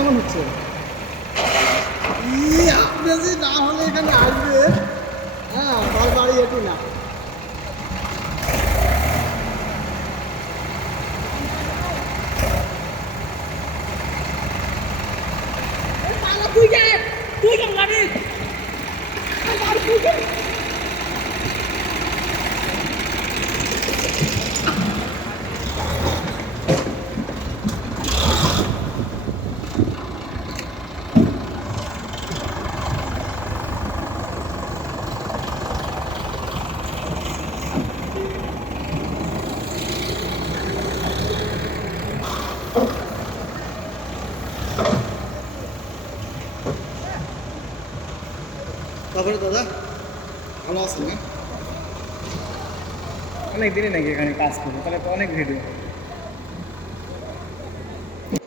কেমন হচ্ছে? আপনি যে না হলে এখানে আসবে, হ্যাঁ তার বাড়ি এটি না। তুই কেন গাড়ি তারপরে দাদা ভালো আছেন না? অনেক দিনই নাকি এখানে কাজ করি, তাহলে তো অনেক ভিডিও।